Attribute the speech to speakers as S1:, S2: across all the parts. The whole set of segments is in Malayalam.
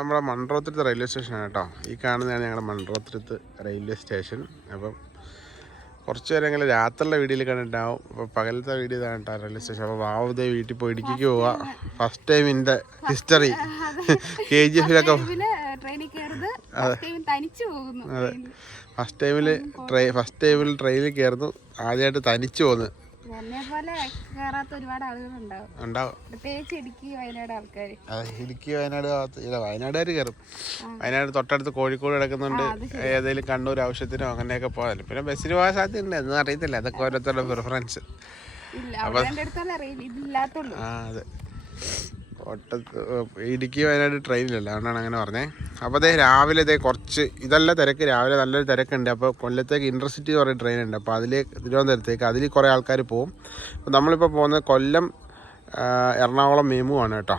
S1: നമ്മുടെ മൺട്രോത്തുരുത്ത് റെയിൽവേ സ്റ്റേഷനാണ് കേട്ടോ. ഈ കാണുന്നതാണ് ഞങ്ങളുടെ മൺട്രോത്തുരുത്ത് റെയിൽവേ സ്റ്റേഷൻ. അപ്പം കുറച്ച് നേരങ്ങളിൽ രാത്രിയിലെ വീഡിയോയിൽ കണ്ടിട്ടുണ്ടാവും. അപ്പോൾ പകലത്തെ വീഡിയോ ഇതാണ് കേട്ടോ റെയിൽവേ സ്റ്റേഷൻ. അപ്പോൾ വാവുദേ വീട്ടിൽ പോയി ഇടുക്കിക്ക് പോവുക ഫസ്റ്റ് ടൈം ഇന്റെ ഹിസ്റ്ററി കെ ജി എഫിലൊക്കെ
S2: പോകുന്നു.
S1: ഫസ്റ്റ് ടൈമിൽ ട്രെയിൻ ഫസ്റ്റ് ടൈമിൽ ട്രെയിനിൽ കയറുന്നു ആദ്യമായിട്ട് തനിച്ചു പോന്ന്
S2: ഇടുക്കി വയനാട്
S1: ഭാഗത്ത് ഇല്ല വയനാടുകാർ കയറും വയനാട് തൊട്ടടുത്ത് കോഴിക്കോട് കിടക്കുന്നുണ്ട്. ഏതെങ്കിലും കണ്ണൂർ ആവശ്യത്തിനോ അങ്ങനെയൊക്കെ പോയാലും. പിന്നെ ബസ്സിന് പോകാൻ സാധ്യതയുണ്ട്. എന്ന് അറിയത്തില്ല. അതൊക്കെ ഓരോരുത്തരുടെ പ്രിഫറൻസ് ആ അതെ. ഒട്ടത്ത് ഇടുക്കി വയനാട് ട്രെയിനിലല്ല അതുകൊണ്ടാണ് അങ്ങനെ പറഞ്ഞത് അപ്പോൾ അതേ രാവിലെ ഇതേ കുറച്ച് ഇതല്ല തിരക്ക് രാവിലെ നല്ലൊരു തിരക്കുണ്ട്. അപ്പോൾ കൊല്ലത്തേക്ക് ഇന്റർസിറ്റി പറയുന്ന ട്രെയിൻ ഉണ്ട്. അപ്പോൾ അതിൽ തിരുവനന്തപുരത്തേക്ക് അതിൽ കുറേ ആൾക്കാർ പോകും അപ്പോൾ നമ്മളിപ്പോൾ പോകുന്നത് കൊല്ലം എറണാകുളം മെമു ആണ് കേട്ടോ.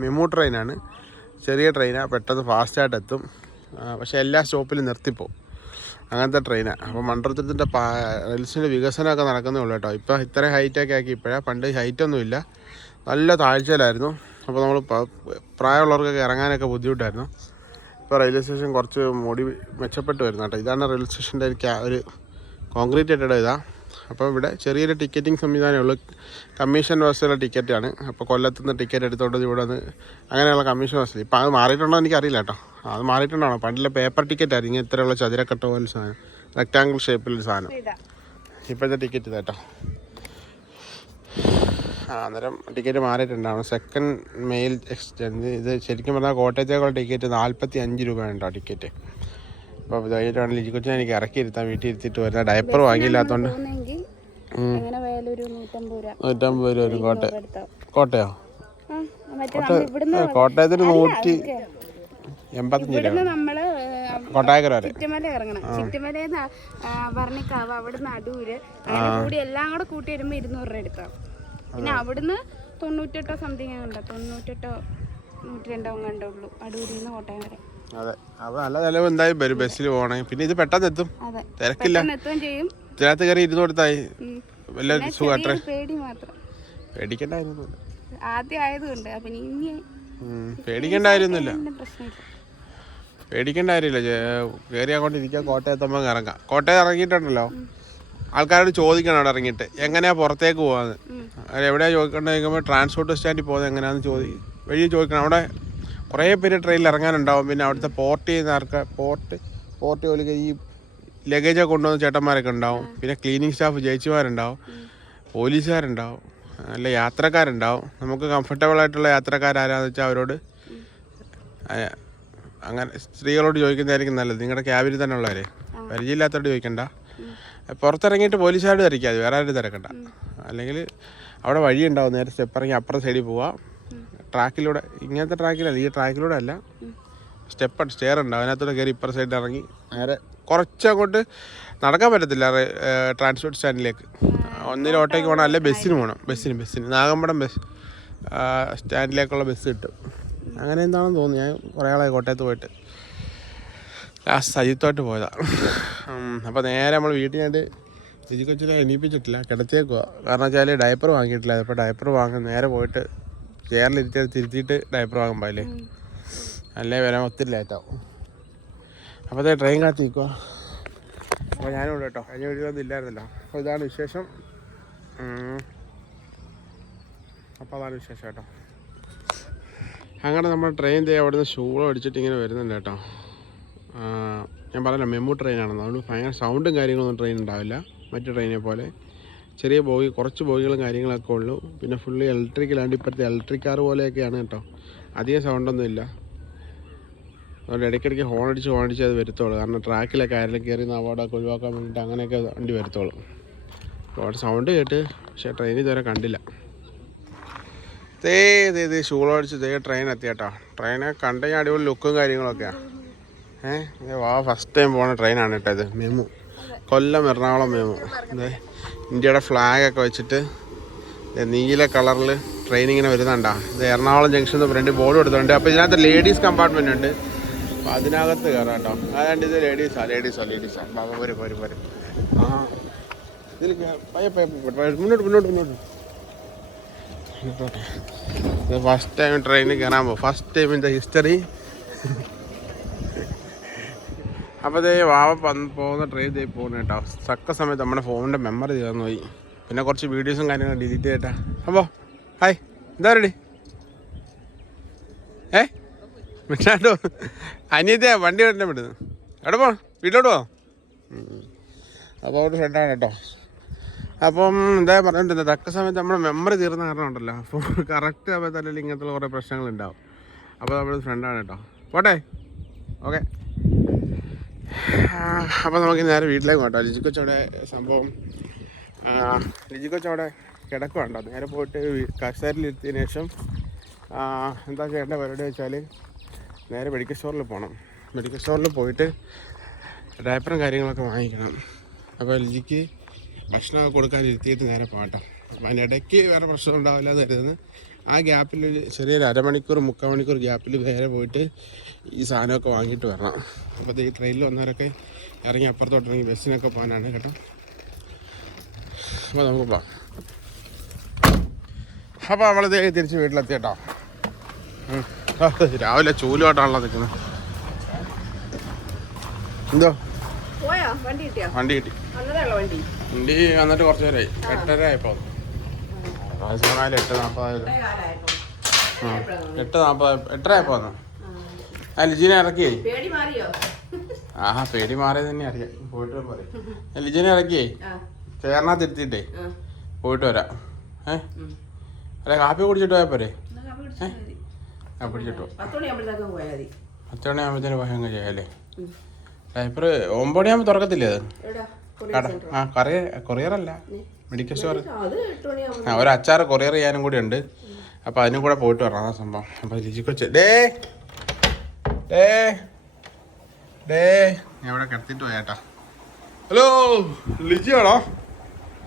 S1: മെമു ട്രെയിനാണ് ചെറിയ ട്രെയിനാണ് പെട്ടെന്ന് ഫാസ്റ്റായിട്ട് എത്തും. പക്ഷേ എല്ലാ സ്റ്റോപ്പിലും നിർത്തിപ്പോവും. അങ്ങനത്തെ ട്രെയിനാണ് അപ്പോൾ മണ്ഡലത്തിന്റെ റെയിൽസിന്റെ വികസനമൊക്കെ നടക്കുന്നേ ഉള്ളൂ കേട്ടോ. ഇപ്പോൾ ഇത്രയും ഹൈറ്റൊക്കെ ആക്കി ഇപ്പോഴാണ് പണ്ട് ഹൈറ്റൊന്നുമില്ല നല്ല താഴ്ചയിലായിരുന്നു. അപ്പോൾ നമ്മൾ പ്രായമുള്ളവർക്കൊക്കെ ഇറങ്ങാനൊക്കെ ബുദ്ധിമുട്ടായിരുന്നു. ഇപ്പോൾ റെയിൽവേ സ്റ്റേഷൻ കുറച്ച് മുടി മെച്ചപ്പെട്ട് വരുന്നു കേട്ടോ. ഇതാണ് റെയിൽവേ സ്റ്റേഷന്റെ ഒരു ഒരു കോൺക്രീറ്റ് ആയിട്ട ഇതാ. അപ്പോൾ ഇവിടെ ചെറിയൊരു ടിക്കറ്റിംഗ് സംവിധാനമേ ഉള്ളൂ. കമ്മീഷൻ വ്യവസ്ഥയുള്ള ടിക്കറ്റാണ്. അപ്പോൾ കൊല്ലത്തുനിന്ന് ടിക്കറ്റ് എടുത്തോണ്ട് ഇവിടെ നിന്ന് അങ്ങനെയുള്ള കമ്മീഷൻ വ്യവസ്ഥ ഇപ്പോൾ അത് മാറിയിട്ടുണ്ടോ എന്ന് എനിക്കറിയില്ല കേട്ടോ. അത് മാറിയിട്ടുണ്ടാണോ? പണ്ടിലെ പേപ്പർ ടിക്കറ്റ് ആയിരുന്നു. ഇങ്ങനെ ഇത്രയുള്ള ചതുരക്കട്ട പോലെ സാധനം. റെക്റ്റാങ്കിൾ ഷേപ്പിലൊരു സാധനം. ഇപ്പോഴത്തെ ടിക്കറ്റ് ഇതാട്ടോ അന്നേരം ടിക്കറ്റ് മാറിയിട്ടുണ്ടാവും. സെക്കൻഡ് മെയിൽ എക്സ്ചേഞ്ച് ഇത് ശരിക്കും പറഞ്ഞാൽ കോട്ടയത്തേക്കുള്ള ടിക്കറ്റ് നാൽപ്പത്തി അഞ്ച് രൂപയാണ് കേട്ടോ ടിക്കറ്റ് അപ്പോൾ ഇതായിട്ടാണ് ലിജിക്കൊച്ചിനെ എനിക്ക് ഇറക്കി ഇരുത്താൻ വീട്ടിൽ ഇരുത്തിയിട്ട് വരുന്ന ഡയപ്പർ വാങ്ങിയില്ലാത്തതുകൊണ്ട്
S2: ഒരു നൂറ്റമ്പത് രൂപ.
S1: രൂപ വരും കോട്ടയം? കോട്ടയോ കോട്ടയത്തിന് നൂറ്റി എൺപത്തഞ്ച് രൂപ. കൊട്ടായക്കര വരെ.
S2: ചുറ്റുമല ഇറങ്ങണം. ചുറ്റുമലേന്ന് ഭരണിക്കാവ് അവിടുന്ന് അടൂര് അങ്ങനെ കൂടി എല്ലാം കൂടെ കൂട്ടി വരുമ്പോ ഇരുന്നൂറ് രൂപ എടുത്താവും പിന്നെ അവിടുന്ന് തൊണ്ണൂറ്റെട്ടോ സംതിങ് കണ്ടോ തൊണ്ണൂറ്റെട്ടോ നൂറ്റി രണ്ടോ കണ്ടേ ഉള്ളൂ. അടൂരിൽ നിന്ന് കോട്ടയം വരെ.
S1: അതെ. അപ്പൊ നല്ല ചെലവ് എന്തായാലും വരും ബസ്സിൽ പോകണേ പിന്നെ ഇത് പെട്ടെന്ന് എത്തും. തിരക്കില്ല. ഇതിനകത്ത് കയറി ഇരുന്ന് കൊടുത്തായി. വല്ല
S2: പിന്നെ
S1: സുഖം
S2: പേടി മാത്രം.
S1: പേടിക്കണ്ടായിരുന്നു.
S2: ആദ്യം ആയതുകൊണ്ട് അപ്പൊ ഇനി
S1: പേടിക്കേണ്ട കാര്യമൊന്നുമില്ല.
S2: പിന്നെ പ്രശ്നമില്ല.
S1: പേടിക്കേണ്ട കാര്യമില്ല. കയറി അങ്ങോട്ട് കോട്ടയത്തമ്മ ഇറങ്ങാം. കോട്ടയം ഇറങ്ങിയിട്ടുണ്ടല്ലോ. ആൾക്കാരോട് ചോദിക്കണം അവിടെ ഇറങ്ങിയിട്ട്. എങ്ങനെയാ പുറത്തേക്ക് പോകാന്ന് എവിടെയാ ചോദിക്കേണ്ടത് ചോദിക്കുമ്പോൾ ട്രാൻസ്പോർട്ട് സ്റ്റാൻഡിൽ പോകുന്നത് എങ്ങനെയാണെന്ന് ചോദി വഴി ചോദിക്കണം. അവിടെ കുറേ പേര് ട്രെയിനിൽ ഇറങ്ങാനുണ്ടാവും. പിന്നെ അവിടുത്തെ പോർട്ട് ചെയ്യുന്ന ആൾക്കാർ പോർട്ട് പോർട്ട് ജോലിക്ക് ഈ ലഗേജൊക്കെ കൊണ്ടുവന്ന ചേട്ടന്മാരൊക്കെ ഉണ്ടാവും. പിന്നെ ക്ലീനിങ് സ്റ്റാഫ് ചേച്ചിമാരുണ്ടാവും പോലീസുകാരുണ്ടാവും. അല്ല യാത്രക്കാരുണ്ടാവും. നമുക്ക് കംഫർട്ടബിൾ ആയിട്ടുള്ള യാത്രക്കാരാരാന്ന് വെച്ചാൽ അവരോട് അങ്ങനെ സ്ത്രീകളോട് ചോദിക്കുന്നതായിരിക്കും നല്ലത്. നിങ്ങളുടെ ക്യാബിൽ തന്നെ ഉള്ളവരെ. പരിചയമില്ലാത്തവരോട് ചോദിക്കണ്ട. പുറത്തിറങ്ങിയിട്ട് പോലീസുകാരുടെ തിരക്കാതെ വേറെ ആരും തിരക്കണ്ട. അല്ലെങ്കിൽ അവിടെ വഴി ഉണ്ടാവും നേരെ സ്റ്റെപ്പ് ഇറങ്ങി അപ്പുറത്തെ സൈഡിൽ പോവാം. ട്രാക്കിലൂടെ ഇങ്ങനത്തെ ട്രാക്കിലല്ല ഈ ട്രാക്കിലൂടെ അല്ല. സ്റ്റെപ്പ് സ്റ്റെയർ ഉണ്ടാവും അതിനകത്തൂടെ കയറി ഇപ്പുറം സൈഡിൽ ഇറങ്ങി നേരെ കുറച്ചങ്ങോട്ട് നടക്കാൻ പറ്റത്തില്ല ട്രാൻസ്പോർട്ട് സ്റ്റാൻഡിലേക്ക് ഒന്നിൽ ഓട്ടോയ്ക്ക് പോകണം അല്ലെ ബസ്സിന് പോകണം ബസ്സിന് ബസ്സിന്. നാഗമ്പടം ബസ് സ്റ്റാൻഡിലേക്കുള്ള ബസ് കിട്ടും. അങ്ങനെ എന്താണെന്ന് തോന്നുന്നു ഞാൻ കുറേ ആളായി കോട്ടയത്ത് പോയിട്ട്. ലാസ്റ്റ് സജിത്തോട്ട് പോയതാണ് അപ്പോൾ നേരെ നമ്മൾ വീട്ടിൽ ഞാൻ സിജി കൊച്ചിനെ എണീപ്പിച്ചിട്ടില്ല. കിടത്തിയേക്കുക കാരണം വെച്ചാൽ ഡയപ്പർ വാങ്ങിയിട്ടില്ല. അപ്പോൾ ഡയപ്പർ വാങ്ങാൻ നേരെ പോയിട്ട് ചെയറിലിരുത്തി തിരുത്തിയിട്ട് ഡയപ്പർ വാങ്ങാൻ പാടില്ലേ അല്ലേ വരാൻ ഒത്തിരി ലേറ്റാവും അപ്പോൾ അതേ ട്രെയിൻ കാത്തി നിൽക്കുക അപ്പോൾ ഞാനും ഇവിടെ കേട്ടോ. കഴിഞ്ഞ വീട്ടിലൊന്നും ഇല്ലായിരുന്നല്ലോ. അപ്പോൾ ഇതാണ് വിശേഷം. അപ്പോൾ അതാണ് വിശേഷം കേട്ടോ. അങ്ങനെ നമ്മൾ ട്രെയിൻ ദേ അവിടുന്ന് ഷൂളോ അടിച്ചിട്ട് ഇങ്ങനെ വരുന്നുണ്ട് കേട്ടോ. ഞാൻ പറഞ്ഞ മെമു ട്രെയിനാണെന്ന് അതുകൊണ്ട് ഭയങ്കര സൗണ്ടും കാര്യങ്ങളൊന്നും ട്രെയിൻ ഉണ്ടാവില്ല. മറ്റു ട്രെയിനെ പോലെ. ചെറിയ ബോഗി കുറച്ച് ബോഗികളും കാര്യങ്ങളൊക്കെ ഉള്ളൂ. പിന്നെ ഫുള്ള് ഇലക്ട്രിക്കലാണ്ട് ഇപ്പോഴത്തെ ഇലക്ട്രിക് കാർ പോലെയൊക്കെയാണ് കേട്ടോ. അധികം സൗണ്ടൊന്നും ഇല്ല. അതുകൊണ്ട് ഇടയ്ക്കിടയ്ക്ക് ഹോൺ അടിച്ച് അത് വരുത്തോളൂ കാരണം ട്രാക്കിലൊക്കെ ആരെങ്കിലും കയറി അവാർഡൊക്കെ ഒഴിവാക്കാൻ വേണ്ടിയിട്ട് അങ്ങനെയൊക്കെ വണ്ടി വരുത്തോളൂ അവിടെ സൗണ്ട് കേട്ട് പക്ഷേ ട്രെയിൻ ഇതുവരെ കണ്ടില്ല. ദേ ദേ ദേ ഷൂളം അടിച്ച് ദേ ട്രെയിൻ എത്തി കേട്ടോ. ട്രെയിനെ കണ്ടു കഴിഞ്ഞാൽ അടിപൊളി ലുക്കും കാര്യങ്ങളൊക്കെയാണ് ഏഹ് വാ ഫസ്റ്റ് ടൈം പോണ ട്രെയിനാണ് കേട്ടോ ഇത്. മെമു. കൊല്ലം എറണാകുളം മെമു. ദേ ഇന്ത്യയുടെ ഫ്ലാഗ് ഒക്കെ വെച്ചിട്ട് നീല കളറിൽ ട്രെയിൻ ഇങ്ങനെ വരുന്നുണ്ടാ. ഇത് എറണാകുളം ജംഗ്ഷൻ രണ്ട് ബോർഡ് കൊടുത്തിട്ടുണ്ട്. അപ്പോൾ ഇതിനകത്ത് ലേഡീസ് കമ്പാർട്ട്മെന്റ് ഉണ്ട്. അപ്പോൾ അതിനകത്ത് കയറാം കേട്ടോ അതാണ്ട് ഇത് ലേഡീസാ ലേഡീസാ ലേഡീസാ ബാബा പോരും പോരും പോരും ആ. ഇതിൽ മുന്നോട്ട് മുന്നോട്ട് മുന്നോട്ട്. ഫസ്റ്റ് ടൈം ട്രെയിനിൽ കയറാൻ പോകും first time in the history അപ്പോൾ ദേ വാവ പോകുന്ന ട്രെയിൻ ദേ പോകുന്ന കേട്ടോ. തക്ക സമയത്ത് നമ്മുടെ ഫോണിന്റെ മെമ്മറി തീർന്നു പോയി. പിന്നെ കുറച്ച് വീഡിയോസും കാര്യങ്ങളും ഡിലീറ്റ് ചെയ്തിട്ടാ. അപ്പോൾ ഹായ് എന്താ റെഡി ഏ? മിണ്ടാണ്ടോ? അനിയത്തെ വണ്ടി വരണ്ടേ വിടുന്നു എവിടെ പോ വീട്ടിലോട്ട് പോ അപ്പോൾ അവിടെ ഫ്രണ്ടാണ് കേട്ടോ. അപ്പം എന്താ പറഞ്ഞിട്ടുണ്ട് തക്ക സമയത്ത് നമ്മുടെ മെമ്മറി തീർന്ന കാരണം ഉണ്ടല്ലോ. അപ്പോൾ കറക്റ്റ് സമയത്ത് അല്ലെങ്കിൽ ഇങ്ങനത്തെ കുറേ പ്രശ്നങ്ങളുണ്ടാവും. അപ്പോൾ നമ്മുടെ ഫ്രണ്ടാണ് കേട്ടോ. പോട്ടെ? ഓക്കെ അപ്പോൾ നമുക്ക് നേരെ വീട്ടിലേക്ക് പോകട്ടോ ലിജി കൊച്ചോടെ സംഭവം ലിജി കൊച്ചോടെ കിടക്കുവാണ്ടോ നേരെ പോയിട്ട് കസേരയിലിരുത്തിയതിന് ശേഷം എന്താ ചെയ്യേണ്ട പരിപാടി വെച്ചാൽ നേരെ മെഡിക്കൽ സ്റ്റോറിൽ പോകണം മെഡിക്കൽ സ്റ്റോറിൽ പോയിട്ട് ഡയപ്പറും കാര്യങ്ങളൊക്കെ വാങ്ങിക്കണം. അപ്പോൾ ലിജിക്ക് ഭക്ഷണമൊക്കെ കൊടുക്കാൻ ഇരുത്തിയിട്ട് നേരെ പോകട്ടോ അപ്പം അതിനിടയ്ക്ക് വേറെ പ്രശ്നം ഉണ്ടാവില്ല എന്ന് കരുതുന്നത് ആ ഗ്യാപ്പിൽ ചെറിയൊരു അരമണിക്കൂർ മുക്കാൽ മണിക്കൂർ ഗ്യാപ്പിൽ നേരെ പോയിട്ട് ഈ സാധനമൊക്കെ വാങ്ങിയിട്ട് വരണം. അപ്പോൾ ഈ ട്രെയിനിൽ വന്നവരൊക്കെ ഇറങ്ങി അപ്പുറത്തോട്ട് ഇറങ്ങി ബസ്സിനൊക്കെ പോകാനാണ് കേട്ടോ. അപ്പോൾ നമുക്ക് പോകാം. അപ്പോൾ നമ്മളത് തിരിച്ച് വീട്ടിലെത്തി കേട്ടോ. രാവിലെ ചൂലുമായിട്ടാണല്ലോ നിൽക്കുന്നത്. എന്തോ?
S2: വണ്ടി
S1: കിട്ടി.
S2: വണ്ടി.
S1: വന്നിട്ട് കുറച്ച് നേരമായി. എട്ടര ആയപ്പോൾ. എട്ട് നാൽപ്പതായാലും എട്ട് നാൽപ്പത് എട്ടര ആയപ്പോൾ വന്നു. ലിജീനെ ഇറക്കിയേ? ആഹാ പേടി മാറിയത് തന്നെ അറിയാം. പോയിട്ട് പറയാം. ലിജിനെ ഇറക്കിയേ? ചേർന്നാ തിരുത്തിട്ടേ പോയിട്ട് വരാം. ഏ? അല്ല കാപ്പി കുടിച്ചിട്ട് പോയാൽ പോരെ? പിടിച്ചിട്ടു പിടിച്ചിട്ടോ
S2: പത്ത്
S1: മണിയാകുമ്പോഴത്തേന് ഭയങ്കര ചെയ്യാല്ലേ ഡയപ്പർ ഒമ്പത് മണിയാകുമ്പോൾ തുറക്കത്തില്ലേ അത്? കട ആ കൊറിയർ കൊറിയറല്ല മെഡിക്കൽ സ്റ്റോർ. ആ ഒരു അച്ചാർ കൊറിയർ ചെയ്യാനും കൂടി ഉണ്ട്. അപ്പോൾ അതിനും കൂടെ പോയിട്ട് വരണം ആ സംഭവം. അപ്പോൾ ലിജി കൊച്ചേ ഡേ ഡേ ഡേ ഇവിടെ കിടത്തിട്ട് പോയാട്ടാ. ഹലോ. ലിജിയാണോ?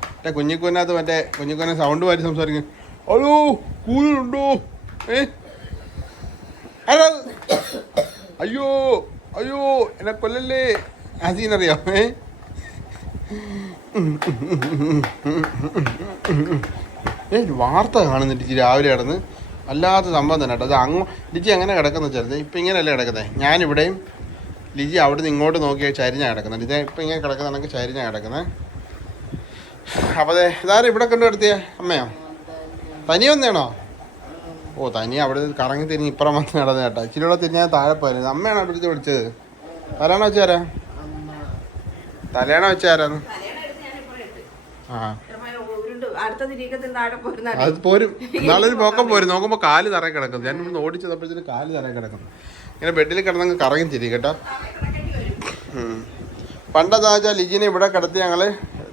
S1: മറ്റേ കുഞ്ഞിക്കൂനകത്ത് മറ്റേ കുഞ്ഞിക്കുനെ സൗണ്ട് മാറ്റി സംസാരിക്കും. ഹലോ കൂലുണ്ടോ? ഏ? ഹലോ. അയ്യോ അയ്യോ എന്നെ കൊല്ലല്ലേ? അസീനറിയാം ഏ? വാർത്ത കാണുന്നുണ്ട് രാവിലെ കിടന്ന്. അല്ലാത്ത സംഭവം തന്നെ കേട്ടോ. അത് അങ്ങ് ലിജി എങ്ങനെ കിടക്കുന്ന വെച്ചാൽ ഇപ്പം ഇങ്ങനെയല്ലേ കിടക്കുന്നത് ഞാനിവിടെയും ലിജി അവിടെ നിന്ന് ഇങ്ങോട്ട് നോക്കിയാൽ ചരിഞ്ഞാണ് കിടക്കുന്നത്. ഇതേ ഇപ്പം ഇങ്ങനെ കിടക്കുന്നുണ്ടെങ്കിൽ ചരിഞ്ഞാണ് കിടക്കുന്നത് അപ്പോൾ അതെ ഇതാരും ഇവിടെ കണ്ടു കിടത്തിയ അമ്മയോ? തനി വന്നേണോ ഓ തനി അവിടെ കറങ്ങി തിരിഞ്ഞ് ഇപ്പുറം വന്ന് നടന്നു കേട്ടോ. ഇച്ചിരി കൂടെ തിരിഞ്ഞാൽ താഴെ പോയിരുന്നു അമ്മയാണോ പിടിച്ച് വിളിച്ചത്? തലയാണോ വെച്ചാരാ തലയാണോ വെച്ചാരാന്ന് ആ.
S2: അടുത്ത തിരികത്തിൽ താഴെ പോരുന്ന
S1: അത് പോരും. നാളൊരു പോക്കം പോരും. നോക്കുമ്പോൾ കാൽ തറ കിടക്കുന്നു. ഞാൻ ഇവിടെ ഓടിച്ചതപ്പോഴത്തേക്ക് കാൽ തറ കിടക്കുന്നു. ഇങ്ങനെ ബെഡിൽ കിടന്നങ്ങ് കറങ്ങി തിരി കേട്ടോ. പണ്ടെന്താ വെച്ചാൽ ലിജിനെ ഇവിടെ കിടത്തി ഞങ്ങൾ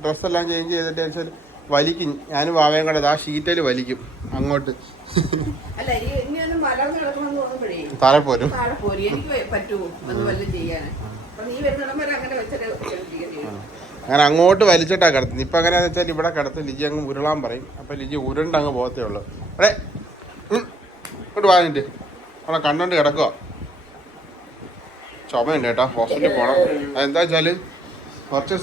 S1: ഡ്രസ്സെല്ലാം ചേഞ്ച് ചെയ്തിട്ട് വെച്ചാൽ വലിക്കും. ഞാനും വാവയും കൂടെ ആ ഷീറ്റിൽ വലിക്കും. അങ്ങോട്ട്. താഴെ പോരും.
S2: അങ്ങനെ
S1: അങ്ങോട്ട് വലിച്ചിട്ടാ കിടത്തുന്നത്. ഇപ്പം എങ്ങനെയാന്ന് വെച്ചാൽ ഇവിടെ കിടത്ത് ലിജി അങ്ങ് ഉരുളാൻ പറയും. അപ്പം ലിജി ഉരുണ്ട് അങ്ങ് പോകത്തേ ഉള്ളൂ. ഉം. ഇങ്ങോട്ട് വാങ്ങിട്ട് അവിടെ കണ്ടോണ്ട് കിടക്കുക ചുമയുണ്ട് കേട്ടോ. ഹോസ്പിറ്റലിൽ പോകണം അതെന്താ വെച്ചാൽ കുറച്ച്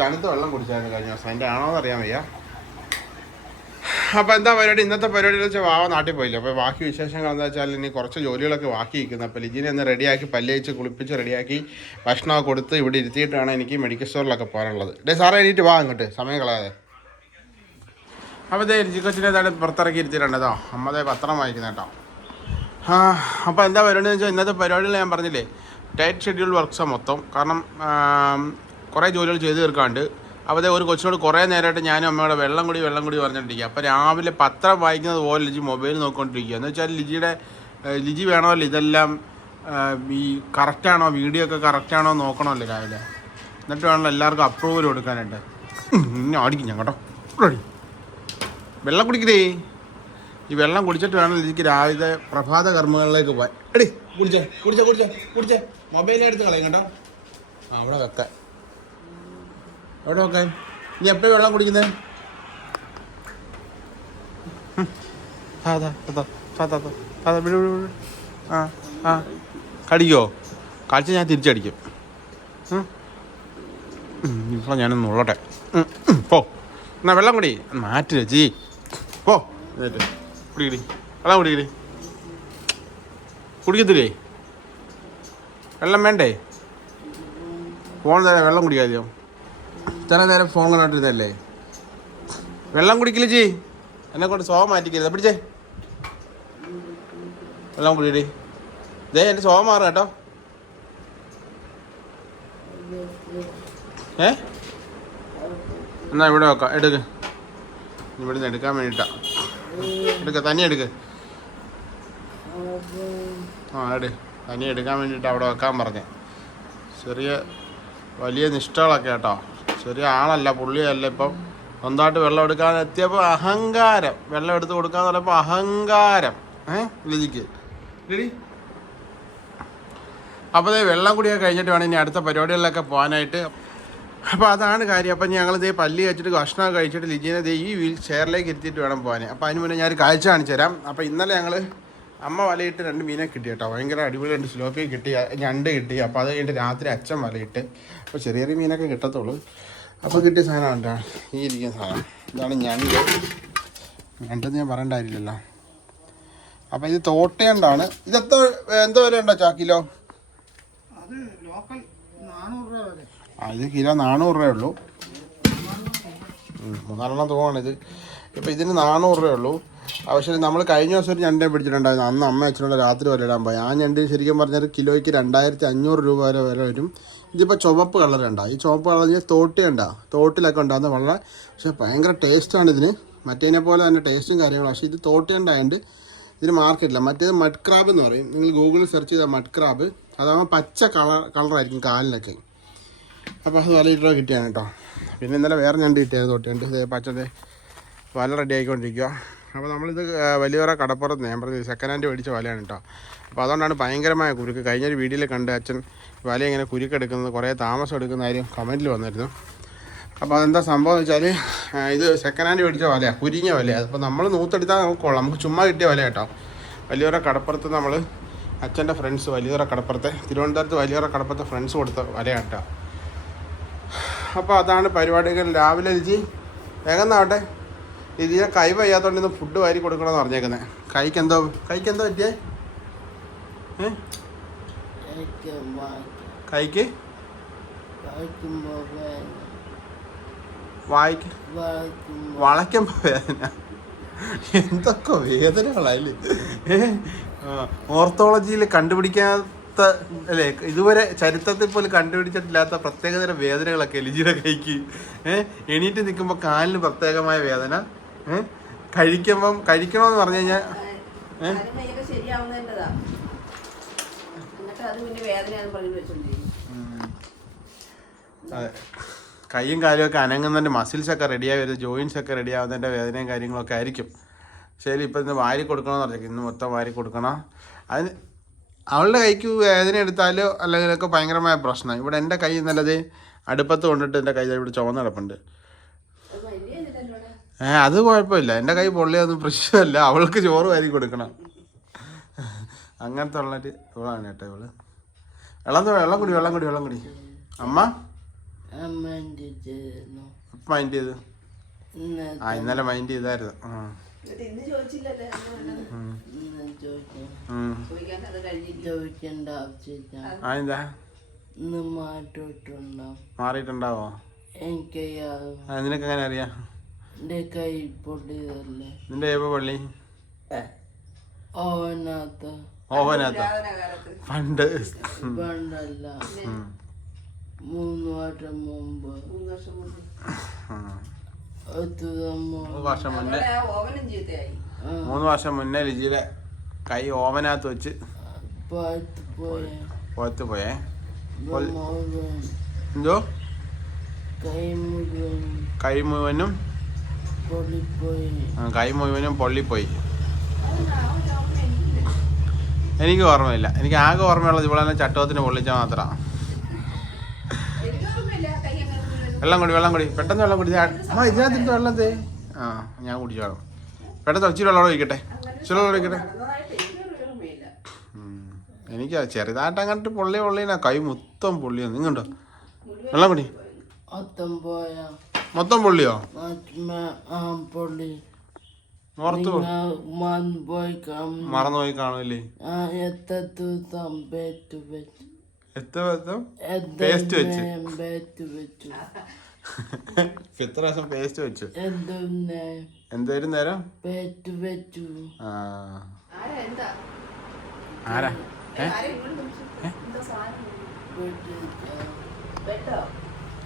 S1: തണുത്ത വെള്ളം കുടിച്ചായിരുന്നു കഴിഞ്ഞ ദിവസം. എന്റെ ആണോന്ന് അറിയാൻ വയ്യ. അപ്പോൾ എന്താ പരിപാടി? ഇന്നത്തെ പരിപാടി വെച്ചാൽ വാവ നാട്ടിൽ പോയില്ല? അപ്പോൾ ബാക്കി വിശേഷങ്ങൾ എന്താ വെച്ചാൽ ഇനി കുറച്ച് ജോലികളൊക്കെ ബാക്കി ഇരിക്കുന്നത് അപ്പോൾ ലിജിനെ ഒന്ന് റെഡിയാക്കി പല്ലയിച്ച് കുളിപ്പിച്ച് റെഡിയാക്കി ഭക്ഷണമൊക്കെ കൊടുത്ത് ഇവിടെ ഇരുത്തിയിട്ടാണ് എനിക്ക് മെഡിക്കൽ സ്റ്റോറിലൊക്കെ പോകാനുള്ളത്. ഡേ സാറേ എണീറ്റ് വാ അങ്ങോട്ട്. സമയം കളയാതെ. അപ്പോൾ ഇതേ ലിജി കൊച്ചിനെ ഏതായാലും പുറത്തിറക്കി ഇരുത്തിയിട്ടുണ്ടോ അമ്മതേ പത്രം വായിക്കുന്ന കേട്ടോ. ആ അപ്പോൾ എന്താ പരിപാടി എന്ന് വെച്ചാൽ ഇന്നത്തെ പരിപാടികൾ ഞാൻ പറഞ്ഞില്ലേ? ടൈറ്റ് ഷെഡ്യൂൾ വർക്ക്സാണ് മൊത്തം. കാരണം കുറേ ജോലികൾ ചെയ്ത് തീർക്കാണ്ട് അപ്പോൾ ഒരു കൊച്ചിനോട് കുറേ നേരമായിട്ട് ഞാനും അമ്മയോട് വെള്ളം കൂടി വെള്ളം കൂടി പറഞ്ഞിട്ടിരിക്കുക അപ്പോൾ രാവിലെ പത്രം വായിക്കുന്നത് പോലെ ലിജി മൊബൈൽ നോക്കിക്കൊണ്ടിരിക്കുക. എന്ന് വെച്ചാൽ ലിജിയുടെ ലിജി വേണമല്ലോ ഇതെല്ലാം ഈ കറക്റ്റാണോ വീഡിയോ ഒക്കെ കറക്റ്റാണോ നോക്കണമല്ലോ രാവിലെ. എന്നിട്ട് വേണമല്ലോ എല്ലാവർക്കും അപ്രൂവൽ കൊടുക്കാനായിട്ട്. ഇന്നെ ആടിക്കും ഞാൻ കേട്ടോ. വെള്ളം കുടിക്കതേ ഈ വെള്ളം കുടിച്ചിട്ട് വേണം ലിജിക്ക് രാവിലെ പ്രഭാത കർമ്മങ്ങളിലേക്ക് പോകാൻ എടി കുടിച്ചേ കുടിച്ചേ കുടിച്ചേ കുടിച്ചേ. മൊബൈലിൽ എടുത്ത് കളയും കേട്ടോ. അവിടെ വെക്കാൻ എവിടെ നോക്കാൻ? നീ എപ്പോഴും വെള്ളം കുടിക്കുന്നത് ആ ആ. കടിക്കോ? കളിച്ച് ഞാൻ തിരിച്ചടിക്കും. ഇപ്പോൾ ഞാനൊന്ന് ഉള്ളട്ടെ. പോ. എന്നാ വെള്ളം കുടി. മാറ്റി രചി പോ. എന്നിട്ട്? കുടിക്കടി. വെള്ളം കുടിക്കടി. കുടിക്കത്തില്ലേ? വെള്ളം വേണ്ടേ? ഫോൺ തരാം വെള്ളം കുടിക്കാതെയോ? ഇത്ര നേരം ഫോൺ കണ്ടോണ്ടിരുന്നല്ലേ വെള്ളം കുടിക്കില്ല ചേ എന്നെ കൊണ്ട് സോം മാറ്റിക്കരുത്. പിടിച്ചേ. വെള്ളം കുടിയടി ദേ എന്റെ സോം മാറും കേട്ടോ. ഏ? എന്നാ ഇവിടെ വെക്കാം. എടുക്ക്. ഇവിടെ നിന്ന് എടുക്കാൻ വേണ്ടിട്ടാ. എടുക്ക തനി എടുക്ക്. ആ എടു. തനി എടുക്കാൻ വേണ്ടിയിട്ട് അവിടെ വെക്കാൻ പറഞ്ഞേ. ചെറിയ വലിയ നിഷ്ഠകളൊക്കെ കേട്ടോ. ചെറിയ ആളല്ല പുള്ളിയല്ല ഇപ്പം. സ്വന്തമായിട്ട് വെള്ളം എടുക്കാൻ എത്തിയപ്പോൾ അഹങ്കാരം. വെള്ളം എടുത്ത് കൊടുക്കാന്ന് പറയുമ്പോൾ അഹങ്കാരം. ഏ ലിജിക്ക്. ലിഡി അപ്പോൾ വെള്ളം കുടിയൊക്കെ കഴിഞ്ഞിട്ട് വേണം ഇനി അടുത്ത പരിപാടികളിലൊക്കെ പോകാനായിട്ട്. അപ്പോൾ അതാണ് കാര്യം. അപ്പം ഞങ്ങൾ ഇതേ പല്ലി കഴിച്ചിട്ട് ഭക്ഷണം കഴിച്ചിട്ട് ലിജീനെ ദേ ഈ വീൽ ചെയറിലേക്ക് ഇരുത്തിയിട്ട് വേണം പോകാൻ അപ്പോൾ അതിന് മുന്നേ ഞാനൊരു കാഴ്ച കാണിച്ചു തരാം. അപ്പോൾ ഇന്നലെ ഞങ്ങൾ അമ്മ വലയിട്ട് രണ്ട് മീനെ കിട്ടി കേട്ടോ. ഭയങ്കര അടിപൊളി രണ്ട് സ്ലോപ്പിയും കിട്ടി ഞണ്ട് കിട്ടി. അപ്പോൾ അത് കഴിഞ്ഞിട്ട് രാത്രി അച്ഛൻ വലയിട്ട്. അപ്പോൾ ചെറിയ ചെറിയ മീനൊക്കെ കിട്ടത്തുള്ളൂ. അപ്പോൾ കിട്ടിയ സാധനം കേട്ടോ ഈ ഇരിക്കുന്ന സാധനം. ഇതാണ് ഞണ്ട്. ഞണ്ടെന്ന് ഞാൻ പറയേണ്ട കാര്യമില്ലല്ലോ. അപ്പോൾ ഇത് തോട്ടയുണ്ടാണ്. ഇതെത്ര എന്തോ വില ഉണ്ടോ ചാക്കിലോ
S3: അത്
S1: കിലോ നാനൂറ് രൂപയേ ഉള്ളൂ. മൂന്നാലെണ്ണം തോന്നാണ് ഇത്. ഇപ്പം ഇതിന് നാനൂറ് രൂപയേ ഉള്ളൂ. പക്ഷേ നമ്മൾ കഴിഞ്ഞ ദിവസം ഒരു ഞണ്ടേ പിടിച്ചിട്ടുണ്ടായിരുന്നു. അന്ന് അമ്മ അച്ഛനോട് രാത്രി വരെ ഇടാൻ പോയി. ആ ഞണ്ടിന് ശരിക്കും പറഞ്ഞാൽ കിലോയ്ക്ക് രണ്ടായിരത്തി അഞ്ഞൂറ് രൂപ വരെ വരെ വരും. ഇതിപ്പോൾ ചുവപ്പ് കളർ ഈ ചുവപ്പ് കളർ തോട്ടി ഉണ്ടാ തോട്ടിലൊക്കെ ഉണ്ടാകുന്ന വളരെ പക്ഷേ ഭയങ്കര ടേസ്റ്റാണ് ഇതിന്. മറ്റേതിനെ പോലെ തന്നെ ടേസ്റ്റും കാര്യങ്ങളും. പക്ഷേ ഇത് തോട്ടി ഉണ്ടായതുകൊണ്ട് ഇതിന് മാർക്കറ്റില്ല മറ്റേത് മഡ് ക്രാബ് എന്ന് പറയും. നിങ്ങൾ ഗൂഗിളിൽ സെർച്ച് ചെയ്താൽ മഡ് ക്രാബ് അതാകുമ്പോൾ പച്ച കളർ കളറായിരിക്കും കാലിലൊക്കെ അപ്പോൾ അത് വല ഇട്ടോ കിട്ടിയാണ് കേട്ടോ. പിന്നെ ഇന്നലെ വേറെ ഞണ്ട് കിട്ടിയത് തോട്ടിയുണ്ട് പച്ചത് വല റെഡി ആയിക്കൊണ്ടിരിക്കുക അപ്പോൾ നമ്മളിത് വലിയൊരു കടപ്പുറത്ത് ഞാൻ പറഞ്ഞത് സെക്കൻഡ് ഹാൻഡ് മേടിച്ച വലയാണ് കേട്ടോ അപ്പോൾ അതുകൊണ്ടാണ് ഭയങ്കരമായ കുരുക്ക്. കഴിഞ്ഞൊരു വീഡിയോയിൽ കണ്ട് അച്ഛൻ വല ഇങ്ങനെ കുരുക്കെടുക്കുന്നത് കുറേ താമസം എടുക്കുന്ന കാര്യം കമന്റിൽ വന്നിരുന്നു. അപ്പോൾ അതെന്താ സംഭവം എന്ന് വെച്ചാൽ ഇത് സെക്കൻഡ് ഹാൻഡ് മേടിച്ച വലയാണ് കുരിഞ്ഞ വലയാണ് അപ്പോൾ നമ്മൾ നൂത്തെടുത്താൽ നമുക്ക് കൊള്ളാം. നമുക്ക് ചുമ്മാ കിട്ടിയ വല കേട്ടോ. വലിയൊരു കടപ്പുറത്ത് നമ്മൾ അച്ഛന്റെ ഫ്രണ്ട്സ് വലിയൊരു കടപ്പുറത്തെ തിരുവനന്തപുരത്ത് വലിയൊരു കടപ്പുറത്തെ ഫ്രണ്ട്സ് കൊടുത്ത വലയാണ് കേട്ടോ. അപ്പോൾ അതാണ് പരിപാടികൾ രാവിലെ രുചി. വേഗം നാവട്ടെ രുചിയെ കൈ വയ്യാത്തോണ്ട് ഇന്ന് ഫുഡ് വാരി കൊടുക്കണമെന്ന് പറഞ്ഞേക്കുന്നത് കൈക്ക് എന്തോ കൈക്ക് എന്തോ പറ്റിയേ? കൈക്ക്? വായിക്ക്? വളയ്ക്കുമ്പോൾ വേദന. എന്തൊക്കെ വേദനകളല്ലേ ഏ? ഓർത്തോളജിയിൽ കണ്ടുപിടിക്കാത്ത അല്ലേ ഇതുവരെ ചരിത്രത്തിൽ പോലും കണ്ടുപിടിച്ചിട്ടില്ലാത്ത പ്രത്യേകതരം വേദനകളൊക്കെ ലിജിയുടെ കൈക്ക്. ഏഹ് എണീറ്റ് നിൽക്കുമ്പോൾ കാലിന് പ്രത്യേകമായ വേദന. കഴിക്കുമ്പം കഴിക്കണമെന്ന് പറഞ്ഞു കഴിഞ്ഞാൽ
S4: അതെ
S1: കൈയും ഒക്കെ അനങ്ങുന്നതിന്റെ മസിൽസ് ഒക്കെ റെഡിയായി വരുന്നത് ജോയിൻസ് ഒക്കെ റെഡി ആവുന്നതിന്റെ വേദനയും കാര്യങ്ങളൊക്കെ ആയിരിക്കും. ശരി ഇപ്പം ഇന്ന് വാരി കൊടുക്കണമെന്ന് പറഞ്ഞു ഇന്ന് മൊത്തം വാരി കൊടുക്കണം. അതിന് അവളുടെ കൈക്ക് വേദന എടുത്താലോ അല്ലെങ്കിലൊക്കെ ഭയങ്കരമായ പ്രശ്നമാണ് ഇവിടെ എന്റെ കൈ നല്ലത് അടുപ്പത്ത് കൊണ്ടിട്ട് എന്റെ കൈ ഇവിടെ ചുവന്ന് കിടപ്പുണ്ട്. ഏ അത് കുഴപ്പമില്ല. എന്റെ കൈ പൊള്ളിയൊന്നും പ്രശ്നമല്ല. അവൾക്ക് ചോറ് വാരി കൊടുക്കണം. അങ്ങനത്തെ ഉള്ളൊരു ഇവളാണ് കേട്ടോ ഇവൾ. വെള്ളം വെള്ളം കുടി വെള്ളം കുടി വെള്ളം കുടി. അമ്മ? മൈൻഡ് ചെയ്ത്? ആ ഇന്നലെ മൈൻഡ് ചെയ്തായിരുന്നു. ആ. മാറിയിട്ടുണ്ടാവോ? നിനക്ക് എങ്ങനെ അറിയാം?
S5: കൈ പൊട്ടിയതല്ലേ
S1: നിന്റെ ഏപ്പ പള്ളി
S5: ഓവനാത്ത
S1: ഓവനകത്തോ പണ്ട്
S5: പണ്ടല്ല മൂന്ന് വർഷം മുമ്പ്
S4: മൂന്ന് വർഷം
S1: മൂന്ന് വർഷം മുന്നേ വർഷം മുന്നേ ലിജിയുടെ കൈ ഓവനാത്ത് വെച്ച്
S5: പോയത്ത് പോയ
S1: പുറത്ത് പോയേ എന്തോ
S5: കൈ
S1: കൈ മുഴുവനും കൈ മുഴുവനും പൊള്ളിപ്പോയി. എനിക്ക് ഓർമ്മയില്ല. എനിക്ക് ആകെ ഓർമ്മയുള്ളത് ഇവിടെ തന്നെ ചട്ടവത്തിന് പൊള്ളിച്ച മാത്രമാണ്. വെള്ളം കുടി വെള്ളം കുടി. പെട്ടെന്ന് വെള്ളം കുടി ആ ഇതിനകത്ത് എന്തോ വെള്ളം തേ. ആ ഞാൻ കുടിച്ചോളാം പെട്ടെന്ന് ഇച്ചിരി വെള്ളം ഒഴിക്കട്ടെ. ഇച്ചിരി വെള്ളം ഒഴിക്കട്ടെ. എനിക്ക് ചെറുതായിട്ട് അങ്ങോട്ട് പൊള്ളി പൊള്ളിനാ കൈ മൊത്തം പൊള്ളിയോ? നിങ്ങണ്ടോ? വെള്ളം കുടി. മൊത്തം പൊള്ളിയോ?
S5: പൊള്ളി.
S1: ഓർത്ത് മറന്നുപോയി കാണുമല്ലേ പേസ്റ്റ് വെച്ച്?
S5: പേസ്റ്റ് വെച്ചു.
S1: എത്ര ദിവസം പേസ്റ്റ് വെച്ചു. എന്തായാലും നേരം
S4: ആരാ?
S1: ഏ?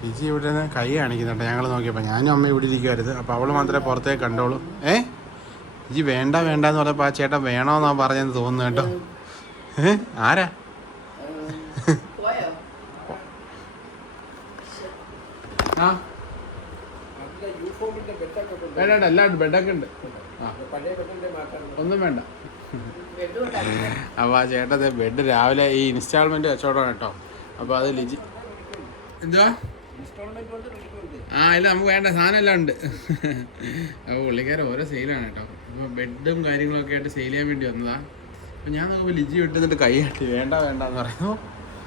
S1: ലിജി ഇവിടെ നിന്ന് കൈ കാണിക്കുന്നുണ്ട്. ഞങ്ങൾ നോക്കിയപ്പോൾ ഞാനും അമ്മ ഇവിടെ ഇരിക്കുമായിരുന്നു അപ്പോൾ അവൾ മാത്രമേ പുറത്തേക്ക് കണ്ടോളൂ. ഏ? ലിജി വേണ്ട വേണ്ട എന്ന് പറഞ്ഞപ്പോൾ ആ ചേട്ടൻ വേണോന്നാ പറഞ്ഞെന്ന് തോന്നുന്നു കേട്ടോ. ഏ? ആരാ? ആ. വേണ്ട വേണ്ട ആ. ബെഡ് രാവിലെ ഈ ഇൻസ്റ്റാൾമെന്റ് കച്ചവടമാണ് കേട്ടോ. അപ്പോൾ അത് ലിജി എന്തുവാ? ആ ഇല്ല നമുക്ക് വേണ്ട സാധനം എല്ലാം ഉണ്ട്. അപ്പോൾ പുള്ളിക്കാരൻ ഓരോ സെയിലാണ് കേട്ടോ. അപ്പോൾ ബെഡും കാര്യങ്ങളൊക്കെ ആയിട്ട് സെയിൽ ചെയ്യാൻ വേണ്ടി വന്നതാ. അപ്പോൾ ഞാൻ നോക്കുമ്പോൾ ലിജി വിട്ടുന്നിട്ട് കൈ കാട്ടി വേണ്ട വേണ്ട എന്ന് പറയുന്നു.